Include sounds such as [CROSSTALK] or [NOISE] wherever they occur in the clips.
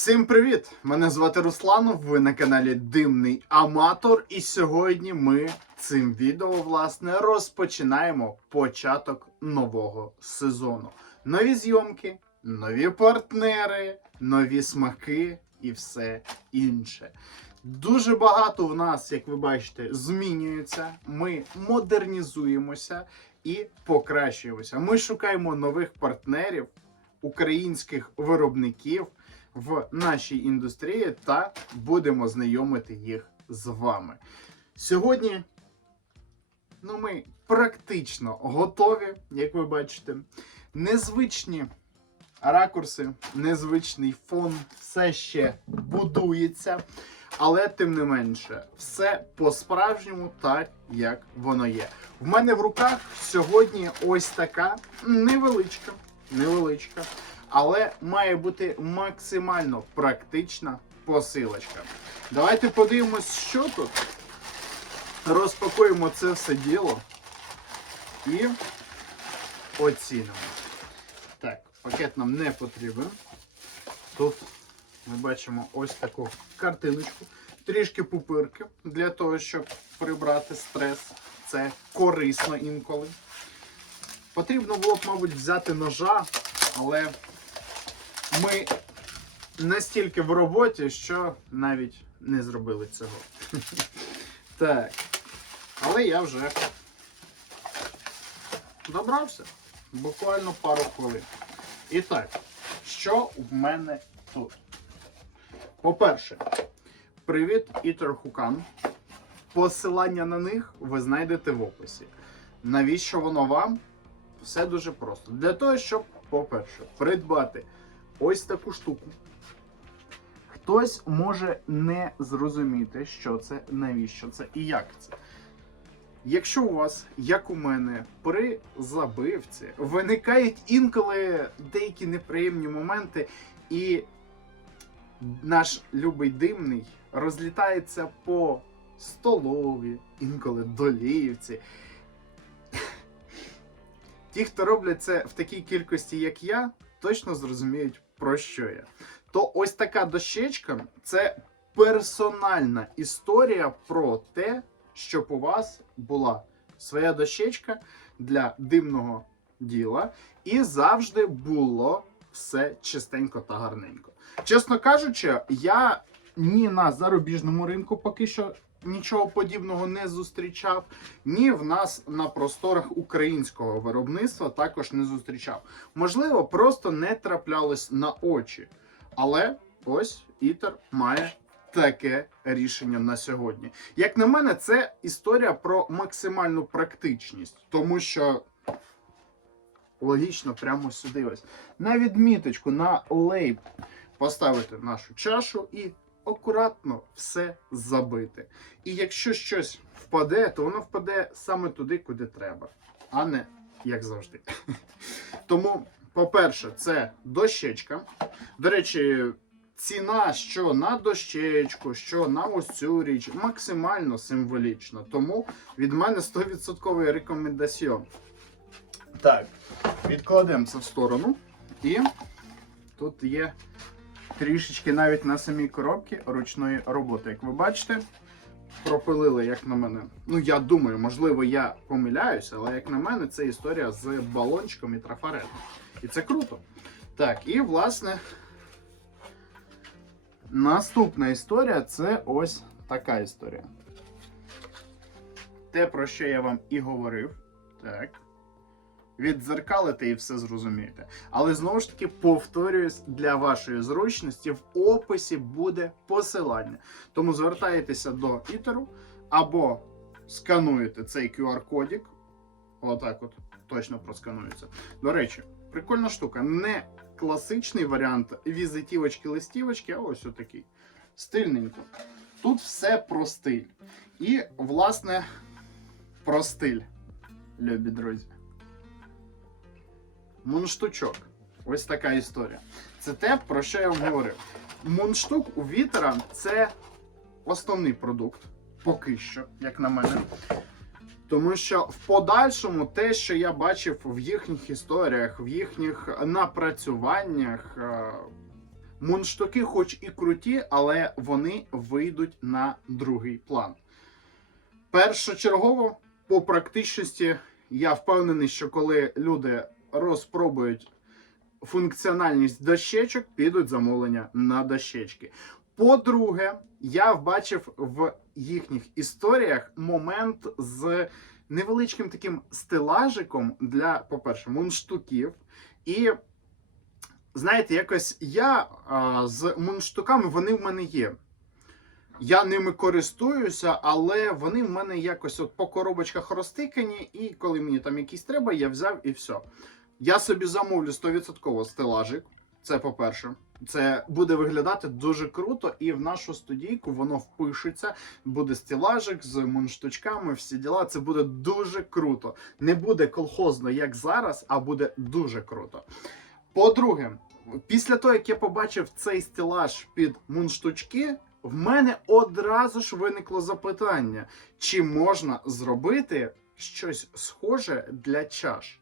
Всім привіт! Мене звати Руслан. Ви на каналі Димний Аматор. І сьогодні ми цим відео власне розпочинаємо початок нового сезону. Нові зйомки, нові партнери, нові смаки і все інше. Дуже багато в нас, як ви бачите, змінюється. Ми модернізуємося і покращуємося. Ми шукаємо нових партнерів, українських виробників в нашій індустрії та будемо знайомити їх з вами. Сьогодні ну, ми практично готові, як ви бачите. Незвичні ракурси, незвичний фон, все ще будується. Але тим не менше, все по-справжньому так, як воно є. В мене в руках сьогодні ось така невеличка, невеличка, але має бути максимально практична посилочка. Давайте подивимось, що тут. Розпакуємо це все діло і оцінимо. Так, пакет нам не потрібен. Тут ми бачимо ось таку картиночку. Трішки пупирки для того, щоб прибрати стрес. Це корисно інколи. Потрібно було б, мабуть, взяти ножа, але ми настільки в роботі, що навіть не зробили цього. [LAUGHS] Так. Але я вже добрався. Буквально пару хвилин. І так, що в мене тут? По-перше, привіт, Ітер Хукан. Посилання на них ви знайдете в описі. Навіщо воно вам? Все дуже просто. Для того, щоб, по-перше, придбати ось таку штуку. Хтось може не зрозуміти, що це, навіщо це і як це. Якщо у вас, як у мене, при забивці виникають інколи деякі неприємні моменти, і наш любий димний розлітається по столові, інколи долівці. Ті, хто роблять це в такій кількості, як я, точно зрозуміють, про що я. То ось така дощечка це персональна історія про те, щоб у вас була своя дощечка для димного діла, і завжди було все чистенько та гарненько. Чесно кажучи, я ні на зарубіжному ринку поки що нічого подібного не зустрічав, ні в нас на просторах українського виробництва також не зустрічав. Можливо, просто не траплялось на очі. Але ось Ітер має таке рішення на сьогодні. Як на мене, це історія про максимальну практичність, тому що логічно прямо сюди ось на відміточку, на лейб поставити нашу чашу і акуратно все забити. І якщо щось впаде, то воно впаде саме туди, куди треба, а не як завжди. [LAUGHS] Тому, по-перше, це дощечка. До речі, ціна, що на дощечку, що на ось цю річ, максимально символічна. Тому від мене 100% рекомендаціон. Так, відкладемо це в сторону. І тут є трішечки навіть на самій коробці ручної роботи. Як ви бачите, пропилили, як на мене. Ну, я думаю, можливо, я помиляюся, але як на мене, це історія з балончиком і трафаретом. І це круто. Так, і власне. Наступна історія це ось така історія. Те, про що я вам і говорив. Так. Віддзеркалите і все зрозумієте. Але знову ж таки повторююсь, для вашої зручності в описі буде посилання. Тому звертаєтеся до ітеру або скануєте цей QR-кодік. Отак от точно просканується. До речі, прикольна штука. Не класичний варіант візитівочки-листівочки, а ось отакий. Стильненько. Тут все про стиль. І, власне, про стиль, любі друзі. Мунштучок. Ось така історія. Це те, про що я вам говорив. Мунштук у вітера це основний продукт, поки що, як на мене. Тому що в подальшому те, що я бачив в їхніх історіях, в їхніх напрацюваннях, е, Мундштуки, хоч і круті, але вони вийдуть на другий план. Першочергово, по практичності, я впевнений, що коли люди розпробують функціональність дощечок, підуть замовлення на дощечки. По-друге, я бачив в їхніх історіях момент з невеличким таким стелажиком для, по-перше, мундштуків. І знаєте, якось я а, з мундштуками вони в мене є. Я ними користуюся, але вони в мене якось от по коробочках розтикані, і коли мені там якісь треба, я взяв і все. Я собі замовлю 100% стелажик. Це по-перше. Це буде виглядати дуже круто, і в нашу студійку воно впишеться. Буде стелажик з мундштучками, всі діла. Це буде дуже круто. Не буде колхозно, як зараз, а буде дуже круто. По-друге, після того, як я побачив цей стелаж під мундштучки, в мене одразу ж виникло запитання: чи можна зробити щось схоже для чаш?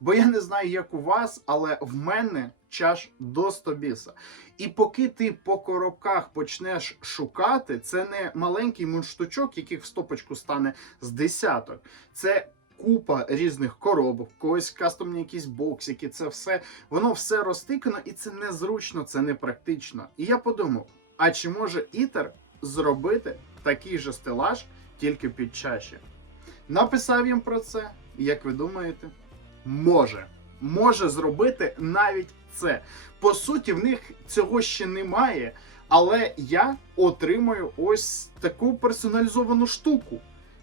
Бо я не знаю, як у вас, але в мене чаш до 100 біса. І поки ти по коробках почнеш шукати, це не маленький мундштучок, яких в стопочку стане з десяток. Це купа різних коробок, когось кастомні якісь боксики, це все, воно все розтикано, і це незручно, це не практично. І я подумав: а чи може ітер зробити такий же стелаж тільки під чаші? Написав їм про це, як ви думаєте? Може. Може зробити навіть це. По суті, в них цього ще немає, але я отримую ось таку персоналізовану штуку.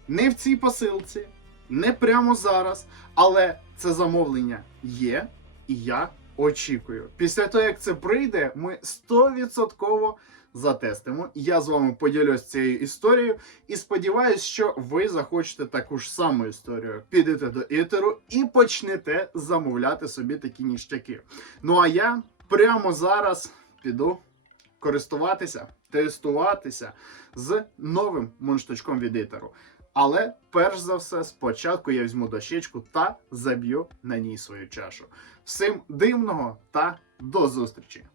Не в цій посилці, не прямо зараз, але це замовлення є, і я очікую. Після того, як це прийде, ми 100% затестимо. Я з вами поділюсь цією історією і сподіваюся, що ви захочете таку ж саму історію. Підете до ітеру і почнете замовляти собі такі ніштяки. Ну а я прямо зараз піду користуватися, тестуватися з новим мундштучком від ітеру. Але перш за все, спочатку я візьму дощечку та заб'ю на ній свою чашу. Всім дивного та до зустрічі!